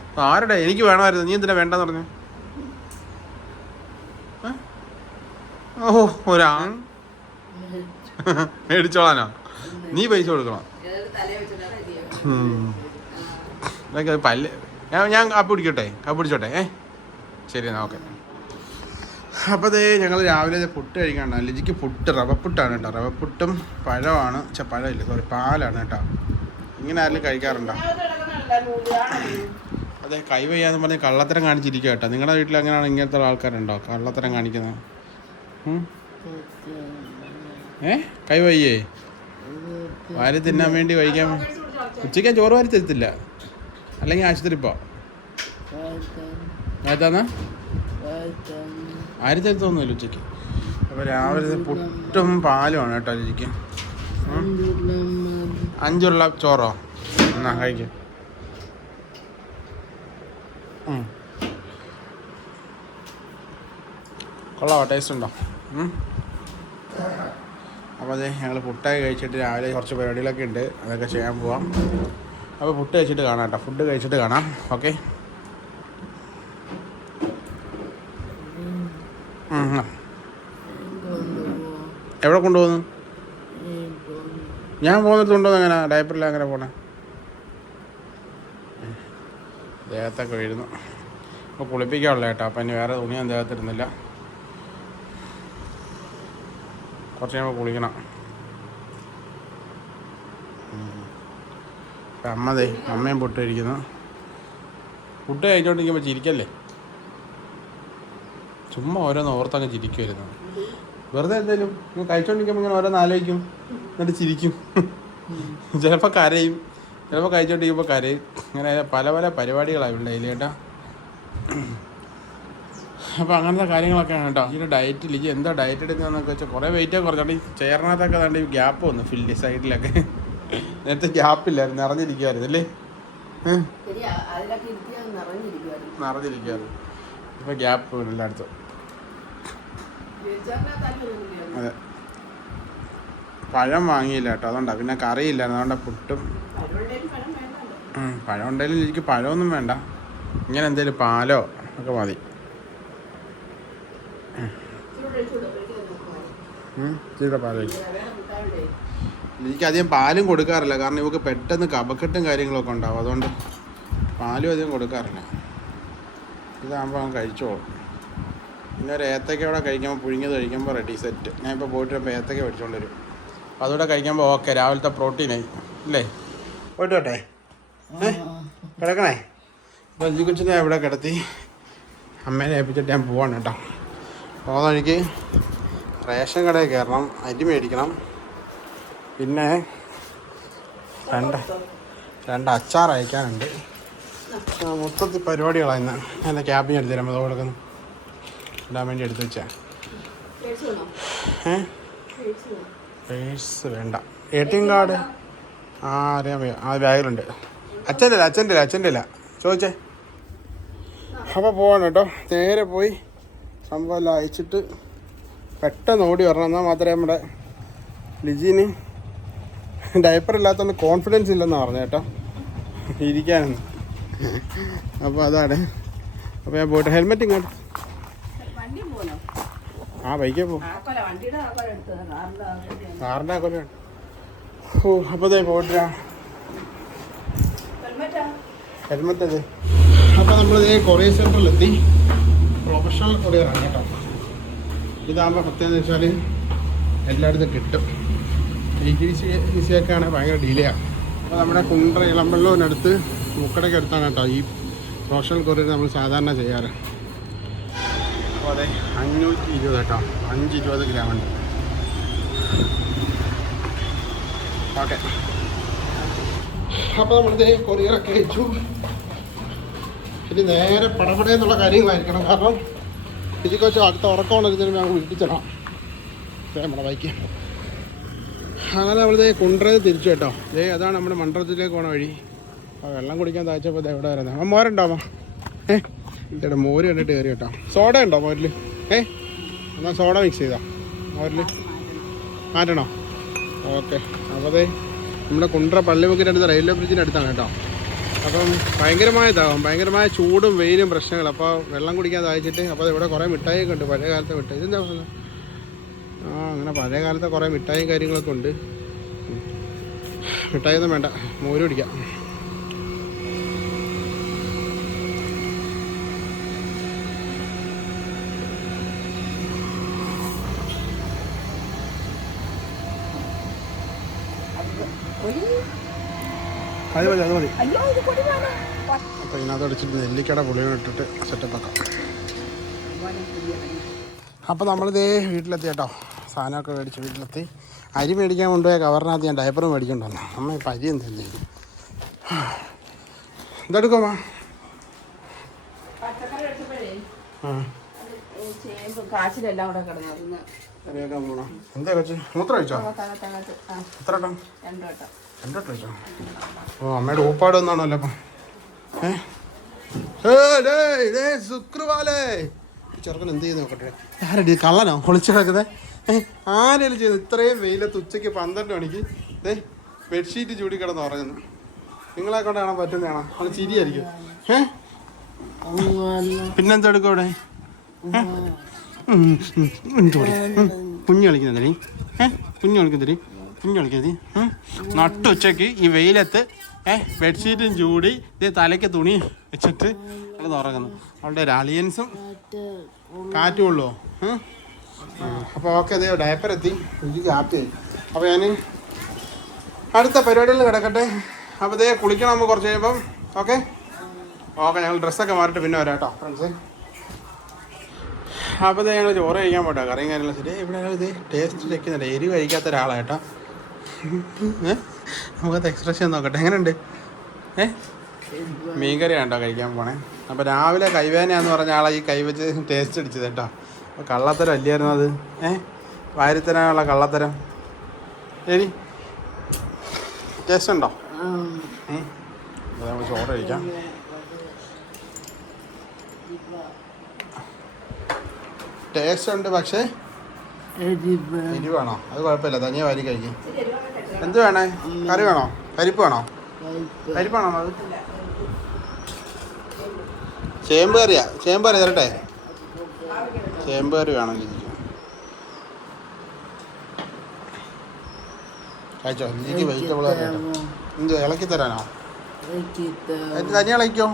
S1: അപ്പോൾ ആരുടെ എനിക്ക് വേണമായിരുന്നു. നീ എന്തിനാ വേണ്ടെന്ന് പറഞ്ഞു? ഓഹോ ഓ ഒരാൺ. മേടിച്ചോളാനോ? നീ പൈസ കൊടുക്കണം. പല്ല്. ഞാൻ ഞാൻ കാപ്പി പിടിക്കട്ടെ? കപ്പ് പിടിച്ചോട്ടെ? ഏ? ശരി എന്നാ ഓക്കെ. അപ്പോൾ അതേ ഞങ്ങൾ രാവിലെ പുട്ട് കഴിക്കാണ്ട്. ലിജിക്ക് പുട്ട് റവ പുട്ടാണ് കേട്ടോ. റവ പുട്ടും പഴമാണ്. ചെ പഴമില്ല. സോറി പാലാണ് കേട്ടോ. ഇങ്ങനെ ആരെങ്കിലും കഴിക്കാറുണ്ടോ? അതെ കൈ വയ്യാന്ന് പറഞ്ഞ് കള്ളത്തരം കാണിച്ചിരിക്കുക കേട്ടോ. നിങ്ങളുടെ വീട്ടിൽ അങ്ങനെയാണ് ഇങ്ങനത്തെ ആൾക്കാരുണ്ടോ? കള്ളത്തരം കാണിക്കുന്നത്? ഏ? കൈ വയ്യേ? വാരി തിന്നാൻ വേണ്ടി കഴിക്കാൻ ഉച്ചയ്ക്ക് ചോറ് വാരി തരത്തില്ല. അല്ലെങ്കിൽ ആശുപത്രി പോ. ഏതാന്നാ ആര് തരത്തൊന്നുമില്ല ഉച്ചയ്ക്ക്. അപ്പോൾ രാവിലെ പുട്ടും പാലുമാണ് കേട്ടോ രുചിക്ക്. അഞ്ചുള്ള ചോറോ? എന്നാ കഴിക്ക. കൊള്ളാവോ? ടേസ്റ്റ് ഉണ്ടോ. അപ്പോൾ അതെ ഞങ്ങൾ പുട്ടൊക്കെ കഴിച്ചിട്ട് രാവിലെ കുറച്ച് പരിപാടികളൊക്കെ ഉണ്ട്. അതൊക്കെ ചെയ്യാൻ പോവാം. അപ്പോൾ പുട്ട് കഴിച്ചിട്ട് കാണാം കേട്ടോ. ഫുഡ് കഴിച്ചിട്ട് കാണാം. ഓക്കെ എവിടെ കൊണ്ടുപോകുന്നു? ഞാൻ പോകുന്നിടത്തുണ്ടോ അങ്ങനെ ഡയപ്പറിൽ അങ്ങനെ പോണേ? ദേഹത്തൊക്കെ വീഴുന്നു. അപ്പോൾ കുളിപ്പിക്കാനുള്ള കേട്ടോ. അപ്പം ഇനി വേറെ തുണിയൊന്നും ദേഹത്തിരുന്നില്ല കുറച്ച് കഴിയുമ്പോൾ കുളിക്കണം. അമ്മതേ അമ്മയും പൊട്ടിരിക്കുന്നു ഫുഡ് കഴിച്ചോണ്ടിരിക്കുമ്പോൾ ചിരിക്കല്ലേ? ചുമ്മാ ഓരോന്ന് ഓർത്തങ്ങ് ചിരിക്കുമായിരുന്നു വെറുതെ ഇങ്ങനെ കഴിച്ചോണ്ടിരിക്കുമ്പോൾ ഇങ്ങനെ ഓരോന്ന് ആലോചിക്കും. എന്നിട്ട് ചിരിക്കും. ചിലപ്പോൾ കരയും. ചിലപ്പോൾ കഴിച്ചോണ്ടിരിക്കുമ്പോൾ കരയും. ഇങ്ങനെ പല പല പരിപാടികളാണ് ഇവിടെ കേട്ടോ അപ്പോൾ അങ്ങനത്തെ കാര്യങ്ങളൊക്കെയാണ് കേട്ടോ. ഈ ഡയറ്റ് ലിജി എന്താ ഡയറ്റ് എടുക്കുന്നതെന്നൊക്കെ വെച്ചാൽ കുറേ വെയിറ്റ് കുറച്ചുകൊണ്ട് ഈ ചെയറിനകത്തൊക്കെ അതുകൊണ്ട് ഈ ഗ്യാപ്പ് വന്നു ഫിൽഡ് സൈഡിലൊക്കെ നേരത്തെ ഗ്യാപ്പില്ലായിരുന്നു നിറഞ്ഞിരിക്കുമായിരുന്നു അല്ലേ?
S4: നിറഞ്ഞിരിക്കുമായിരുന്നു
S1: ഇപ്പോൾ ഗ്യാപ്പ് എല്ലായിടത്തും അതെ. പഴം വാങ്ങിയില്ല കേട്ടോ അതുകൊണ്ടാണ് പിന്നെ കറിയില്ലായിരുന്നു അതുകൊണ്ടാണ് പുട്ടും.
S4: പഴം
S1: ഉണ്ടെങ്കിലും എനിക്ക് പഴമൊന്നും വേണ്ട. ഇങ്ങനെ എന്തേലും പാലോ ഒക്കെ മതി.
S4: എനിക്കധികം
S1: എനിക്ക് അധികം പാലും കൊടുക്കാറില്ല കാരണം ഇവക്ക് പെട്ടെന്ന് കപക്കെട്ടും കാര്യങ്ങളൊക്കെ ഉണ്ടാവും. അതുകൊണ്ട് പാലും അധികം കൊടുക്കാറില്ല. ഇതാകുമ്പോൾ അവൻ കഴിച്ചോളും പിന്നെ ഒരു ഏത്തക്ക അവിടെ കഴിക്കുമ്പോൾ പുഴുങ്ങിയത് കഴിക്കുമ്പോൾ റെഡി സെറ്റ് ഞാൻ ഇപ്പോൾ പോയിട്ട് വരുമ്പോൾ ഏത്തക്ക മേടിച്ചോണ്ട് വരും. അപ്പോൾ അതുകൂടെ കഴിക്കുമ്പോൾ ഓക്കെ രാവിലത്തെ പ്രോട്ടീനായി അല്ലേ പോയിട്ട് വട്ടെ കിടക്കണേ? അപ്പോൾ അഞ്ചു കൊച്ചിനെ ഇവിടെ കിടത്തി അമ്മേനെ ഏൽപ്പിച്ചിട്ട് ഞാൻ പോവാണ് കേട്ടോ. പോകുന്ന വഴിക്ക് റേഷൻ കടയിൽ കയറണം അരി മേടിക്കണം. പിന്നെ രണ്ട് രണ്ട് അച്ചാർ അയക്കാനുണ്ട്. മൊത്തത്തിൽ പരിപാടികളാണ് ഇന്ന്. എന്റെ ക്യാബിന് എടുത്ത് തരാം. അത് കൊടുക്കുന്നു. ഇടാൻ വേണ്ടി എടുത്തു വെച്ചാ. ഏ?
S4: പേഴ്സ്
S1: വേണ്ട. എ ടി എം കാർഡ് ആ അറിയാൻ വയ്യ. ആ ബാഗിലുണ്ട്. അച്ഛന്റെ അല്ല അച്ഛന്റെ അല്ല അച്ഛന്റെ അല്ല ചോദിച്ചേ. അപ്പോൾ പോവാണ് കേട്ടോ. നേരെ പോയി സംഭവം എല്ലാം അയച്ചിട്ട് പെട്ടെന്ന് ഓടി വരണം. എന്നാൽ മാത്രമേ നമ്മുടെ ലിജീന് ഡയപ്പർ ഇല്ലാത്തതുകൊണ്ട് കോൺഫിഡൻസ് ഇല്ലെന്നാണ് പറഞ്ഞു കേട്ടോ. ഇരിക്കാനൊന്നും. അപ്പോൾ അതാണ്. അപ്പോൾ ഞാൻ പോയിട്ട് ഹെൽമെറ്റ് ഇങ്ങോട്ട് ആ ബൈക്കേ
S4: പോ.
S1: കാറിന്റെ കൊല്ലം ഓ അപ്പോൾ ദേ പോട്ടാ
S4: ഹെൽമെറ്റാ
S1: അതെ. അപ്പോൾ നമ്മൾ ഇതേ കൊറിയർ സെന്ററിലെത്തി പ്രൊഫഷണൽ കൊറിയറാണ് കേട്ടോ. ഇതാകുമ്പോൾ പ്രത്യേകത വെച്ചാൽ എല്ലായിടത്തും കിട്ടും. ഈ ടി സി സി ഒക്കെ ആണെങ്കിൽ ഭയങ്കര ഡിലേ ആണ്. അപ്പോൾ നമ്മുടെ കുണ്ട്ര ഇളമ്പള്ളൂരിനടുത്ത് മുക്കടയ്ക്ക് അടുത്താണ് കേട്ടോ ഈ പ്രൊഫഷണൽ കൊറിയർ നമ്മൾ സാധാരണ ചെയ്യാറ്. അപ്പോൾ അതെ അഞ്ഞൂറ്റി ഇരുപത് കേട്ടോ അഞ്ച് ഇരുപത് ഗ്രാം ഉണ്ട്. ഓക്കെ. അപ്പോൾ നമ്മളിത് കൊറിയറൊക്കെ അയച്ചു ഇനി നേരെ പടപടേ എന്നുള്ള കാര്യങ്ങളായിരിക്കണം. കാരണം ഇതിൽ വെച്ചാൽ അടുത്ത ഉറക്കമുണ്ടെങ്കിൽ ഞങ്ങൾ വിളിപ്പിച്ചിടാം നമ്മുടെ ബൈക്ക്. അങ്ങനെ നമ്മളിത് കൊണ്ടുവരത് തിരിച്ചു കേട്ടോ. ദേ അതാണ് നമ്മുടെ മണ്ഡലത്തിലേക്ക് പോണ വഴി. വെള്ളം കുടിക്കാൻ താഴ്ചപ്പോൾ എവിടെ വരുന്നത് അമ്മ ഏ? ചേട്ടാ മോര് കണ്ടിട്ട് കയറി കേട്ടോ. സോഡ ഉണ്ടോ മോരിൽ ഏ? എന്നാ സോഡ മിക്സ് ചെയ്താ. മോരിൽ മാറ്റണോ? ഓക്കെ. അപ്പോൾ നമ്മുടെ കുണ്ട്ര പള്ളിമുക്കിന്റെ അടുത്ത് റെയിൽവേ ബ്രിഡ്ജിന്റെ അടുത്താണ് കേട്ടോ. അപ്പം ഭയങ്കരമായ ഇതാകും ഭയങ്കരമായ ചൂടും വെയിലും പ്രശ്നങ്ങൾ. അപ്പോൾ വെള്ളം കുടിക്കാൻ ദാഹിച്ചിട്ട് അപ്പോൾ ഇവിടെ കുറേ മിഠായിയൊക്കെ ഉണ്ട് പഴയ കാലത്തെ മിഠായി. ഇതെന്താ ആ അങ്ങനെ പഴയ കാലത്തെ കുറേ മിഠായിയും കാര്യങ്ങളൊക്കെ ഉണ്ട്. മിഠായി ഒന്നും വേണ്ട. മോര് കുടിക്കാം. അത് മതി അത് മതി അപ്പോൾ ഇതിനകത്ത് അടിച്ചിട്ട് നെല്ലിക്കട പുളിയും ഇട്ടിട്ട് സെറ്റപ്പ് ആക്കാം അപ്പോൾ നമ്മളിതേ വീട്ടിലെത്തി കേട്ടോ സാധനമൊക്കെ മേടിച്ച് വീട്ടിലെത്തി അരി മേടിക്കാൻ കൊണ്ടുപോയ കവറിനകത്ത് ഞാൻ ഡയപ്പർ മേടിക്കൊണ്ട് വന്നു അമ്മ ഇപ്പം അരി എന്ത് എന്തെടുക്കോ എന്തെടുക്കുമാ
S4: കാച്ചിലെല്ലാം കൂടെ കിടന്നു
S1: എന്താ കൊച്ചു മൂത്രം കഴിച്ചോ എത്ര കേട്ടോ
S4: രണ്ടു വട്ടം
S1: ഓ അമ്മയുടെ ഊപ്പാട് ഒന്നാണല്ലോ അപ്പം ഏ ഏ, ചെറുക്കൻ കള്ളനോ ഒളിച്ചു കിടക്കുന്നത് ഏ ആരെങ്കിലും ചെയ്യുന്നു ഇത്രയും വെയിലത്ത് ഉച്ചയ്ക്ക് പന്ത്രണ്ട് മണിക്ക് ദേ ബെഡ്ഷീറ്റ് ചൂടി കിടന്ന് ഉറങ്ങുന്നു നിങ്ങളെ കൊണ്ട് കാണാൻ പറ്റുന്നതാണോ അവൾ ചിരിയായിരിക്കും ഏ പിന്നെന്താ എടുക്കും അവിടെ ഏ? കുഞ്ഞ് കളിക്കുന്നതടി ഏ കുഞ്ഞ് കളിക്കുന്നതടി കുഞ്ഞ് കളിക്കുന്നത് നട്ടുച്ചയ്ക്ക് ഈ വെയിലത്ത് ഏഹ് ബെഡ്ഷീറ്റും ചൂടി ഇത് തലയ്ക്ക് തുണി വെച്ചിട്ട് അത് ഉറങ്ങുന്നു അവളുടെ ഒരു അളിയൻസും കാറ്റും ഉള്ളോ അപ്പോൾ ഓക്കെ അതെയോ ഡയപ്പർ എത്തി എനിക്ക് കാറ്റ് അപ്പോൾ ഞാൻ അടുത്ത പരിപാടികളിൽ കിടക്കട്ടെ. അപ്പോൾ ഇതേ കുളിക്കണം നമ്മൾ കുറച്ച് കഴിയുമ്പം ഓക്കെ? ഓക്കെ ഞങ്ങൾ ഡ്രസ്സൊക്കെ മാറിയിട്ട് പിന്നെ വരാം കേട്ടോ ഫ്രണ്ട്സ് അപ്പോൾ ഞങ്ങൾ ചോറ് കഴിക്കാൻ പോട്ടോ കറിയും കാര്യങ്ങളും ശരി ഇവിടെ ഇത് ടേസ്റ്റ് വെക്കുന്നുണ്ട് എരിവ് കഴിക്കാത്ത ഒരാളാട്ടോ ഏ നമുക്കത് എക്സ്പ്രഷൻ നോക്കട്ടെ. എങ്ങനെയുണ്ട്? ഏ? മീൻകറി ആണ്ടോ കഴിക്കാൻ പോണേ? അപ്പോൾ രാവിലെ കൈവേനയാന്ന് പറഞ്ഞ ആളെ ഈ കൈ വെച്ച് ടേസ്റ്റ് അടിച്ചത് കേട്ടോ അപ്പോൾ കള്ളത്തരം അല്ലായിരുന്നു അത്? ഏ? വാരിത്തരാനുള്ള കള്ളത്തരം. ശരി ടേസ്റ്റ് ഉണ്ടോ? നമുക്ക് ചോറ് കഴിക്കാം. ടേസ്റ്റ് ഉണ്ട് പക്ഷേ എരിവാണോ അത് കുഴപ്പമില്ല. തനിയെ വാരി കഴിക്കും. എന്ത് വേണേ? കറി വേണോ? പരിപ്പ് വേണോ? പരിപ്പാണോ അത്? ചേമ്പ് കറിയാ. ചേമ്പ് കറി തരട്ടെ. ചേമ്പ് കറി വേണം ലിജിക്ക് കഴിച്ചോ? ലിജിക്ക് വെജിറ്റബിൾ കറി എന്ത് ഇളക്കി തരാനോ? തനിയെ ഇളക്കിക്കോ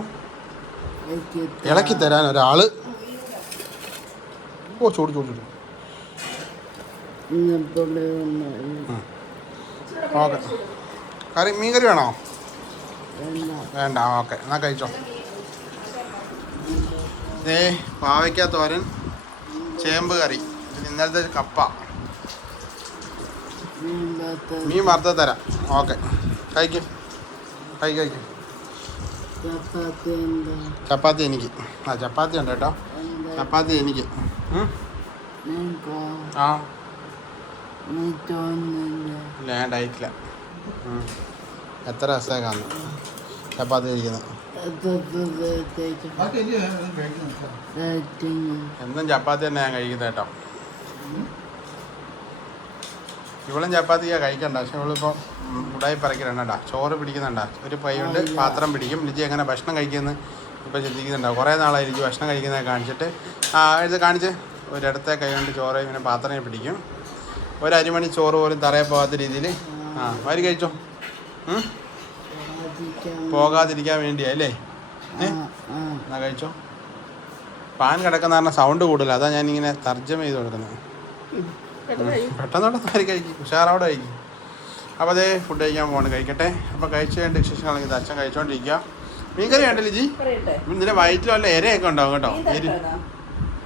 S1: ഇളക്കി തരാൻ ഒരാൾ. ഓ ചൂട് ചൂട് ചൂട്. ഓക്കെ. കറി മീൻ കറി വേണോ? വേണ്ട ഓക്കെ. എന്നാ കഴിച്ചോ. ഏ പാവയ്ക്ക തോരൻ ചേമ്പ് കറി ഇന്നലത്തെ കപ്പ. മീൻ വറുത്ത തരാം. ഓക്കെ. കഴിക്കും. കഴിക്കും കഴിക്കും. ചപ്പാത്തി എനിക്ക്. ആ ചപ്പാത്തി ഉണ്ട് കേട്ടോ. ചപ്പാത്തി എനിക്ക്? ആ. ഉം. എത്ര രസമാക്കാന്ന് ചപ്പാത്തി കഴിക്കുന്നത് എന്നും ചപ്പാത്തി തന്നെ ഞാൻ കഴിക്കുന്നത് കേട്ടോ. ഇവളും ചപ്പാത്തിയാ കഴിക്കണ്ട. പക്ഷെ ഇവളിപ്പോൾ ഉടായി പറിക്കണ്ടാ ചോറ് പിടിക്കുന്നുണ്ട. ഒരു പൈ കൊണ്ട് പാത്രം പിടിക്കും. ലിജി എങ്ങനെ ഭക്ഷണം കഴിക്കുന്നു ഇപ്പോൾ ചിന്തിക്കുന്നുണ്ടാവും കുറേ നാളായി ലിജി ഭക്ഷണം കഴിക്കുന്നത് കാണിച്ചിട്ട്. ആ ഇത് കാണിച്ച്. ഒരിടത്തെ കൈ കൊണ്ട് ചോറ് ഇങ്ങനെ പാത്രമേ പിടിക്കും. ഒരു അരിമണി ചോറ് പോലും തറയെ പോകാത്ത രീതിയിൽ. ആ വാരി കഴിച്ചോ? പോകാതിരിക്കാൻ വേണ്ടിയാ അല്ലേ? എന്നാ കഴിച്ചോ? പാൻ കിടക്കുന്ന കാരണം സൗണ്ട് കൂടുതൽ അതാ ഞാൻ ഇങ്ങനെ തർജമ ചെയ്ത് കൊടുക്കുന്നത്. പെട്ടെന്നോടെ വാരി കഴിക്കും. ഉഷാറോടെ കഴിക്കും. അപ്പോൾ അതേ ഫുഡ് കഴിക്കാൻ പോകണം കഴിക്കട്ടെ. അപ്പോൾ കഴിച്ച് കഴിഞ്ഞ ആണെങ്കിൽ അച്ഛൻ കഴിച്ചോണ്ടിരിക്കുക മീൻകറി ഉണ്ടല്ലോ ജി?
S4: ഇതിന്റെ
S1: ഇതിന്റെ വയറ്റിൽ വല്ല ഇരയൊക്കെ ഉണ്ടാവും കേട്ടോ.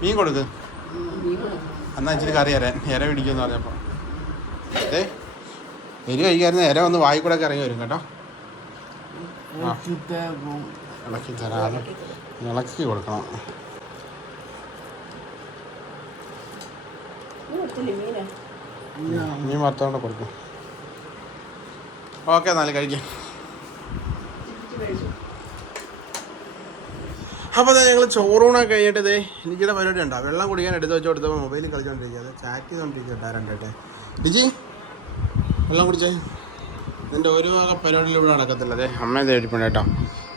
S1: മീൻ കൊടുക്ക്. എന്നാ ഇച്ചിരി കറി തരാൻ ഇര പിടിക്കുമെന്ന് പറഞ്ഞപ്പോൾ അതെ എരി കഴിക്കാറുന്ന ഇര വന്ന് വായിക്കൂടെ ഇറങ്ങി വരും കേട്ടോ. ഇളക്കി തരാതെ ഇളക്കി കൊടുക്കണം.
S4: നീ
S1: വറുത്തോണ്ട് കൊടുക്കും. ഓക്കെ എന്നാലും കഴിക്കാം. അപ്പോൾ ഞങ്ങൾ ചോറൂണൊക്കെ കഴിഞ്ഞിട്ട് ഇതേ എനിക്കിടെ പരിപാടി ഉണ്ടാവും വെള്ളം കുടിക്കാൻ എടുത്ത് വെച്ച് കൊടുത്തപ്പോൾ മൊബൈലിൽ കളിച്ചോണ്ടിരിക്കുക അത് ചാറ്റ് ചെയ്തോണ്ടിരിക്കുക രണ്ടേട്ടെ ലിജി? വെള്ളം കുടിച്ചേ നിന്റെ ഒരു വക പരിപാടിയിൽ ഇവിടെ നടക്കത്തില്ല അതെ അമ്മ എഴുതിപ്പുണ്ട് കേട്ടോ?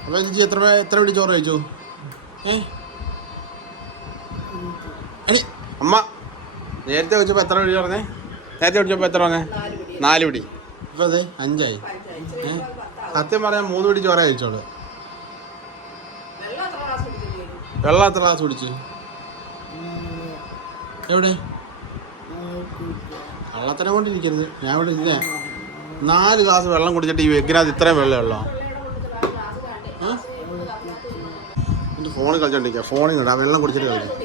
S1: അപ്പോൾ ചേച്ചി എത്ര എത്ര പിടി ചോറ് കഴിച്ചു? ഏ? അമ്മ നേരത്തെ വെച്ചപ്പോൾ എത്ര പിടി പറഞ്ഞേ? നേരത്തെ വിളിച്ചപ്പോൾ എത്ര പറഞ്ഞേ? നാല് പിടി ഇപ്പോൾ അതെ അഞ്ചായി. സത്യം പറയാൻ മൂന്ന് പിടി ചോറ കഴിച്ചോളൂ.
S4: വെള്ളം എത്ര ഗ്ലാസ്
S1: കുടിച്ച്? എവിടെ? കള്ളത്തരം കൊണ്ടിരിക്കരുത്. ഞാൻ ഇവിടെ ഇല്ലേ. നാല് ഗ്ലാസ് വെള്ളം കുടിച്ചിട്ട് ഈ വെക്കിനകത്ത് ഇത്രയും വെള്ളം ഉള്ളോ? എന്റെ ഫോണിൽ കളിച്ചോണ്ടിരിക്കുക ഫോണിൽ നിടാ വെള്ളം കുടിച്ചിട്ട് കളിക്കും.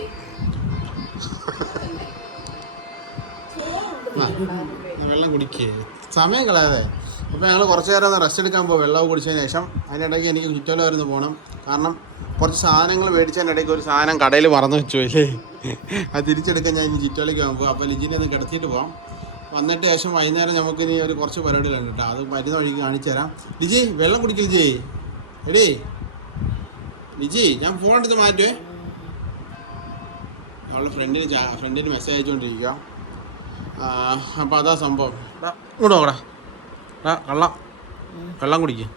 S1: വെള്ളം കുടിക്കേ. സമയം കളയാതെ. അപ്പോൾ ഞങ്ങൾ കുറച്ച് നേരം റെസ്റ്റ് എടുക്കാൻ പോകും വെള്ളം കുടിച്ചതിന് ശേഷം അതിനിടയ്ക്ക് എനിക്ക് ചുറ്റോല വരുന്ന് പോകണം കാരണം കുറച്ച് സാധനങ്ങൾ മേടിച്ചതിന്റെ ഇടയ്ക്ക് ഒരു സാധനം കടയിൽ മറന്നു വെച്ചു അല്ലേ അത് തിരിച്ചെടുക്കാൻ ഞാൻ ഇനി ചുറ്റോലയ്ക്ക് പോകുമ്പോൾ അപ്പോൾ ലിജിനെ ഒന്ന് കിടത്തിയിട്ട് പോകാം വന്നിട്ട് ശേഷം വൈകുന്നേരം നമുക്ക് ഇനി ഒരു കുറച്ച് പരിപാടികളുണ്ട് കേട്ടോ. അത് മരുന്ന് വഴിക്ക് കാണിച്ചു തരാം. ലിജി വെള്ളം കുടിക്കും ലിജി. എടീ. ലിജി ഞാൻ ഫോൺ എടുത്ത് മാറ്റുവേ. അവളുടെ ഫ്രണ്ടിന് ഫ്രണ്ടിന് മെസ്സേജ് അയച്ചുകൊണ്ടിരിക്കുക അപ്പോൾ അതാ സംഭവം. ഇങ്ങോട്ട് നോക്കടാ കള്ളം. വെള്ളം കുടിക്കുക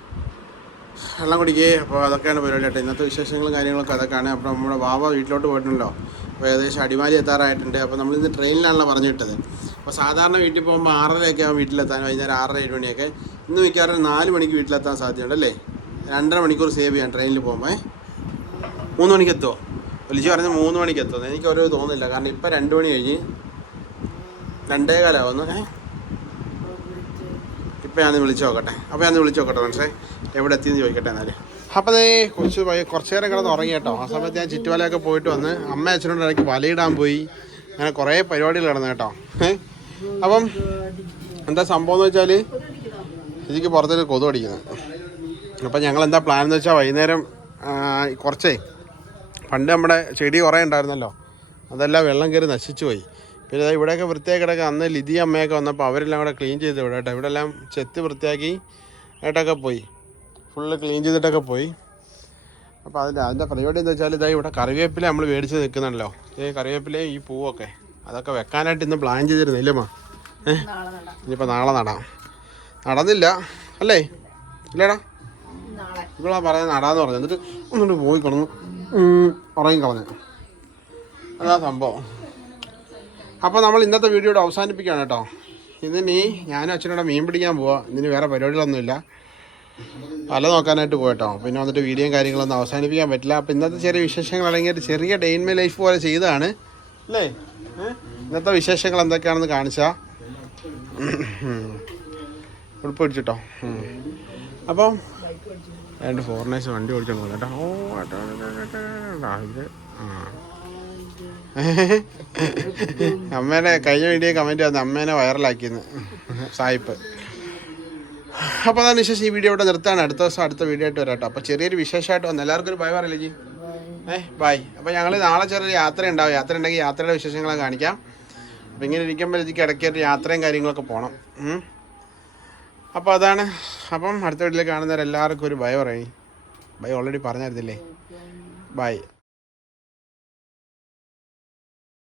S1: വെള്ളം കുടിക്കുക അപ്പോൾ അതൊക്കെയാണ് പരിപാടി കേട്ടോ. ഇന്നത്തെ വിശേഷങ്ങളും കാര്യങ്ങളൊക്കെ അതൊക്കെയാണ്. അപ്പോൾ നമ്മുടെ വാവ വീട്ടിലോട്ട് പോയിട്ടുണ്ടല്ലോ. അപ്പോൾ ഏകദേശം അടിമാലി എത്താറായിട്ടുണ്ട്. അപ്പോൾ നമ്മളിന്ന് ട്രെയിനിലാണല്ലോ പറഞ്ഞു വിട്ടത് അപ്പോൾ സാധാരണ വീട്ടിൽ പോകുമ്പോൾ ആറരയൊക്കെ ആകും വീട്ടിലെത്താൻ വൈകുന്നേരം ആറര ഏഴ് മണിയൊക്കെ. ഇന്ന് മിക്കവാറും നാല് മണിക്ക് വീട്ടിലെത്താൻ സാധ്യതയുണ്ട് അല്ലേ രണ്ടര മണിക്കൂർ സേവ് ചെയ്യാം ട്രെയിനിൽ പോകുമ്പോൾ? മൂന്ന് മണിക്ക് എത്തുമോ വിളിച്ച് പറഞ്ഞ് മൂന്ന് മണിക്ക് എത്തുമെന്ന് എനിക്ക് ഓരോ തോന്നുന്നില്ല കാരണം ഇപ്പം രണ്ട് മണി കഴിഞ്ഞ് രണ്ടേ കാലാവുന്നു ഏ? ഇപ്പം ഞാൻ വിളിച്ച് നോക്കട്ടെ. അപ്പോൾ ഞാൻ വിളിച്ച് നോക്കട്ടെ മനസ്സേ എവിടെ എത്തിയെന്ന് ചോദിക്കട്ടെ എന്നാൽ അപ്പോൾ അതേ കുറച്ച് കുറച്ച് നേരം കിടന്ന് ഉറങ്ങി കേട്ടോ. ആ സമയത്ത് ഞാൻ ചുറ്റുവലയൊക്കെ പോയിട്ട് വന്ന് അമ്മ അച്ഛനോട് ഇടയ്ക്ക് വലയിടാൻ പോയി. അങ്ങനെ കുറേ പരിപാടികൾ കിടന്നു കേട്ടോ ഏ? അപ്പം എന്താ സംഭവം എന്ന് വെച്ചാൽ എനിക്ക് പുറത്തൊരു കൊതു അടിക്കുന്നത് അപ്പം ഞങ്ങൾ എന്താ പ്ലാൻ എന്ന് വെച്ചാൽ വൈകുന്നേരം കുറച്ചേ പണ്ട് നമ്മുടെ ചെടി കുറേ ഉണ്ടായിരുന്നല്ലോ. അതെല്ലാം വെള്ളം കയറി നശിച്ചു പോയി. പിന്നെ ഇവിടെയൊക്കെ വൃത്തിയായി കിടക്കുക അന്ന് ലിതി അമ്മയൊക്കെ വന്നപ്പോൾ അവരെല്ലാം കൂടെ ക്ലീൻ ചെയ്ത് ഇവിടെ കേട്ടോ ഇവിടെ എല്ലാം ചെത്തി വൃത്തിയാക്കി ആയിട്ടൊക്കെ പോയി. ഫുള്ള് ക്ലീൻ ചെയ്തിട്ടൊക്കെ പോയി. അപ്പോൾ അതിന്റെ അതിന്റെ പരിപാടി എന്താ വെച്ചാൽ ഇതായി ഇവിടെ കറിവേപ്പില നമ്മൾ മേടിച്ച് നിൽക്കുന്നുണ്ടല്ലോ. ഈ കറിവേപ്പിലയും ഈ പൂവൊക്കെ. അതൊക്കെ വെക്കാനായിട്ട് ഇന്ന് പ്ലാൻ ചെയ്തിരുന്നു ഇല്ലമ്മ ഏ? ഇനിയിപ്പോൾ നാളെ നടാം. നടന്നില്ല. അല്ലേ? ഇല്ലേടാ? ഇവളാ പറയുന്നത് നടാന്ന് പറഞ്ഞു എന്നിട്ട് ഒന്നുകൊണ്ട് പോയി കിടന്നു. ഉറങ്ങി കളഞ്ഞു. അതാ സംഭവം. അപ്പോൾ നമ്മൾ ഇന്നത്തെ വീഡിയോയുടെ അവസാനിപ്പിക്കുകയാണ് കേട്ടോ. ഇന്നിനി ഞാനും അച്ഛനോടെ മീൻ പിടിക്കാൻ പോവാ. ഇതിന് വേറെ പരിപാടികളൊന്നുമില്ല പല നോക്കാനായിട്ട് പോയിട്ടോ പിന്നെ വന്നിട്ട് വീഡിയോയും കാര്യങ്ങളൊന്നും അവസാനിപ്പിക്കാൻ പറ്റില്ല. അപ്പോൾ ഇന്നത്തെ ചെറിയ വിശേഷങ്ങൾ അല്ലെങ്കിൽ ഒരു ചെറിയ ഡെയിൻമേ ലൈഫ് പോലെ ചെയ്തതാണ്. അല്ലേ? ഇന്നത്തെ വിശേഷങ്ങൾ എന്തൊക്കെയാണെന്ന് കാണിച്ചാ? ഉടുപ്പ് പിടിച്ചിട്ടോ ഉം. അപ്പം രണ്ട് ഫോറിനേഴ്സ് വണ്ടി പോകുന്നു കേട്ടോ. ഓ ഇത്. അമ്മേനെ കഴിഞ്ഞ വീഡിയോ കമന്റ് വന്ന് അമ്മേനെ വൈറലാക്കിയെന്ന്. സായിപ്പ്. അപ്പോൾ അതാണ് വിശേഷം. ഈ വീഡിയോ ഇവിടെ നിർത്താണ് അടുത്ത ദിവസം അടുത്ത വീഡിയോ ആയിട്ട് വരാട്ടോ അപ്പോൾ ചെറിയൊരു വിശേഷമായിട്ട് വന്നു. എല്ലാവർക്കും ഒരു ഭയം പറയില്ലേ ജി ഏ ബൈ അപ്പോൾ ഞങ്ങൾ നാളെ ചെറിയൊരു യാത്ര ഉണ്ടാവും. യാത്ര ഉണ്ടെങ്കിൽ യാത്രയുടെ വിശേഷങ്ങളെ കാണിക്കാം. അപ്പോൾ ഇങ്ങനെ ഇരിക്കുമ്പോഴത്തേക്ക് ഇടയ്ക്കൊരു യാത്രയും കാര്യങ്ങളൊക്കെ പോകണം അപ്പോൾ അതാണ്. അപ്പം അടുത്ത വീട്ടിൽ കാണുന്നവരെല്ലാവർക്കും ഒരു ബൈ പറയും. By already പറഞ്ഞായിരുന്നില്ലേ? ബൈ